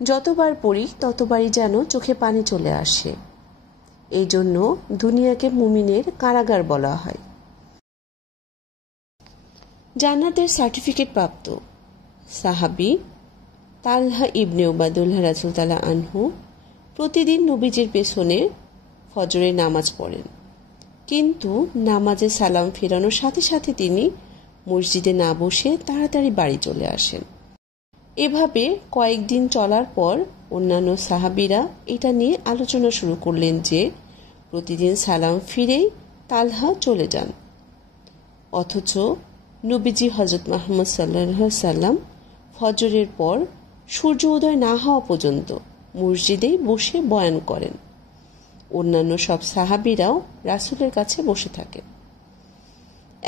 যতবার পড়ি ততবারই যেন চোখে পানি চলে আসে। এই জন্য দুনিয়াকে মুমিনের কারাগার বলা হয়। জান্নাতের সার্টিফিকেট প্রাপ্ত সাহাবী তালহা ইবনে উবাইদুল্লাহ রাদিয়াল্লাহু আনহু প্রতিদিন নবীজির পেছনে ফজরের নামাজ পড়েন, কিন্তু নামাজে সালাম ফেরানোর সাথে সাথে তিনি মসজিদে না বসে তাড়াতাড়ি বাড়ি চলে আসেন। এভাবে কয়েকদিন চলার পর অন্যান্য সাহাবীরা এটা নিয়ে আলোচনা শুরু করলেন যে প্রতিদিন সালাম ফিরেই তালহা চলে যান, অথচ নবীজি হযরত মুহাম্মদ সাল্লাল্লাহু আলাইহি সাল্লাম ফজরের পর সূর্য উদয় না হওয়া পর্যন্ত মসজিদেই বসে বয়ান করেন। অন্যান্য সব সাহাবীরাও রাসূলের কাছে বসে থাকেন।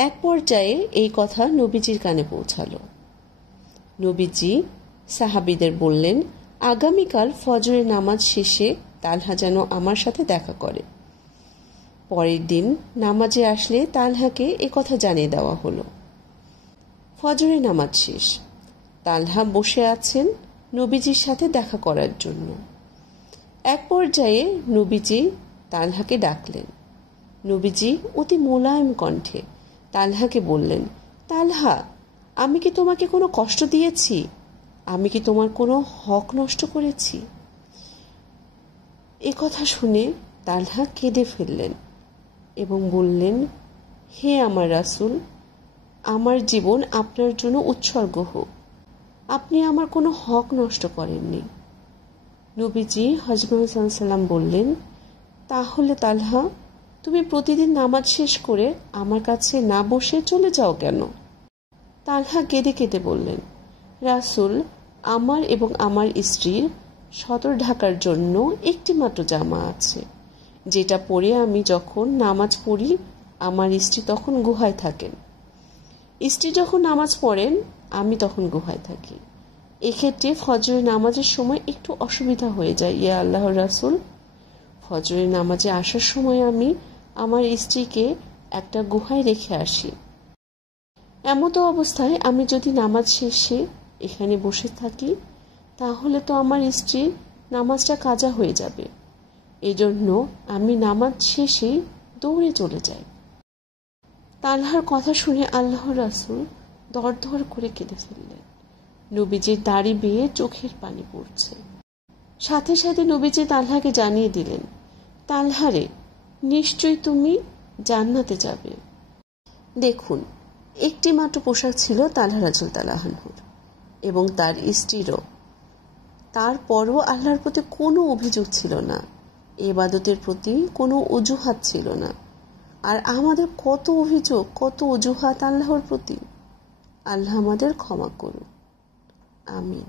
এক পর্যায়ে এই কথা নবীজির কানে পৌঁছালো। নবীজি সাহাবীদের বললেন, আগামীকাল ফজরের নামাজ শেষে তালহা যেন আমার সাথে দেখা করে। পরের দিন নামাজে আসলে তালহাকে কথা জানিয়ে দেওয়া হলো। ফজরের নামাজ শেষ, তালহা বসে আছেন নবীজির সাথে দেখা করার জন্য। এক পর্যায়ে নবীজি তালহাকে ডাকলেন। নবীজি অতি মোলায়েম কণ্ঠে তালহাকে বললেন, তালহা, আমি কি তোমাকে কোনো কষ্ট দিয়েছি? আমি কি তোমার কোনো হক নষ্ট করেছি? এ কথা শুনে তালহা কেঁদে ফেললেন এবং বললেন, হে আমার রাসূল, আমার জীবন আপনার জন্য উৎসর্গ হোক, আপনি আমার কোনো হক নষ্ট করেননি। নবীজি হযরত মুহাম্মদ সাল্লাল্লাহু আলাইহি ওয়াসাল্লাম বললেন, তাহলে তালহা, তুমি প্রতিদিন নামাজ শেষ করে আমার কাছে না বসে চলে যাও কেন? তালহা কেঁদে কেঁদে বললেন, রাসূল, আমার এবং আমার স্ত্রীর সতর ঢাকার জন্য একটি মাত্র জামা আছে, যেটা পরে আমি যখন নামাজ পড়ি আমার স্ত্রী তখন গুহায় থাকেন। স্ত্রী যখন নামাজ পড়েন আমি তখন গুহায় থাকি। এক্ষেত্রে ফজরের নামাজের সময় একটু অসুবিধা হয়ে যায় ইয়া আল্লাহর রাসূল। ফজরের নামাজে আসার সময় আমি আমার স্ত্রীকে একটা গুহায় রেখে আসি। এমতো অবস্থায় আমি যদি নামাজ শেষে এখানে বসে থাকি তাহলে তো আমার স্ত্রীর নামাজটা কাজা হয়ে যাবে। এজন্য আমি নামাজ শেষেই দৌড়ে চলে যাই। তালহার কথা শুনে আল্লাহর রাসূল দরদর করে কেঁদে ফেললেন। নবীজির দাড়ি বেয়ে চোখের পানি পড়ছে। সাথে সাথে নবীজি তালহাকে জানিয়ে দিলেন, তালহারে, নিশ্চয়ই তুমি জান্নাতে যাবে। দেখুন, একটি মাত্র পোশাক ছিল তালহা রাদিয়াল্লাহু আনহুর এবং তার স্ত্রীরও। তারপরও আল্লাহর প্রতি কোনো অভিযোগ ছিল না, ইবাদতের প্রতি কোনো অজুহাত ছিল না। আর আমাদের কত অভিযোগ, কত অজুহাত আল্লাহর প্রতি। আল্লাহ আমাদের ক্ষমা করুন। আমিন।